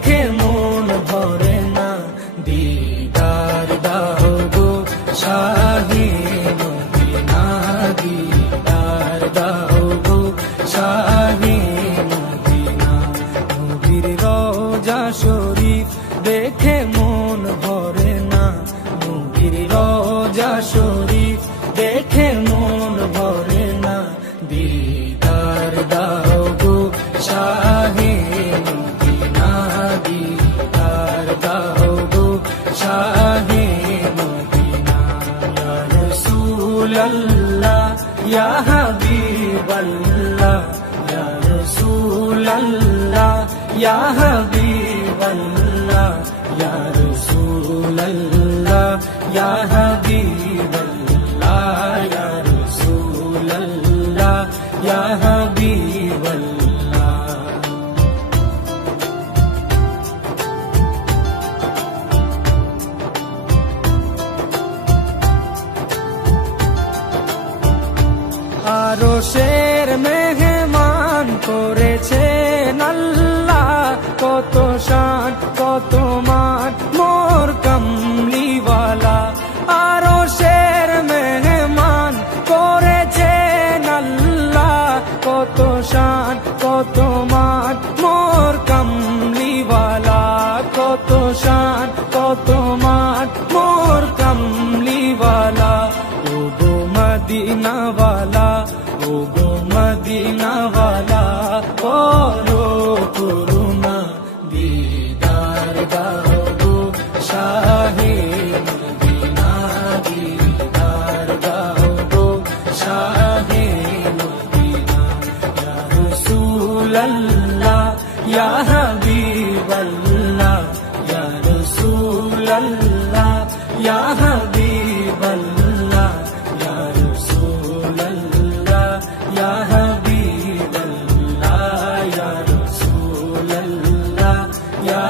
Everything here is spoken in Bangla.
দেখে মন ভরে না, দিদার দাও গো শাহে মদিনা, দিদার দাও গো শাহে মদিনা। নবীর রওজা শরীফ দেখে মন ভরে না, নবীর রওজা শরীফ দেখে মন ভরে না, দিদার দাও গো শাহে মদিনা, দিদার দাও গো শাহে মদিনা। ইয়া রাসূলাল্লাহ ইয়া হাবিবাল্লাহ, ইয়া রাসূলাল্লাহ ইয়া হাবিবাল্লাহ, ইয়া রাসূলাল্লাহ ইয়া হাবিবাল্লাহ, ইয়া রাসূলাল্লাহ ইয়া হাবিবাল্লাহ। আরশের মেহমান করেছেন আল্লাহ, কত শান কত মান মোর কামলিওয়ালা। আরশের মেহমান করেছেন আল্লাহ, কত শান কত মান মোর কামলিওয়ালা, কত শান কত মান মোর কামলিওয়ালা। ও গো মদিনাওয়ালা, ও গো মদিনাওয়ালা, করো করুণা, দিদার দাও গো শাহে মদিনা, দিদার দাও গো শাহে মদিনা। ইয়া রাসূলাল্লাহ ইয়া হাবিবাল্লাহ, ইয়া রাসূলাল্লাহ ইয়া হাবিবাল্লাহ, ইয়া রাসূলাল্লাহ ইয়া হাবিবাল্লাহ, ইয়া রাসূলাল্লাহ ইয়া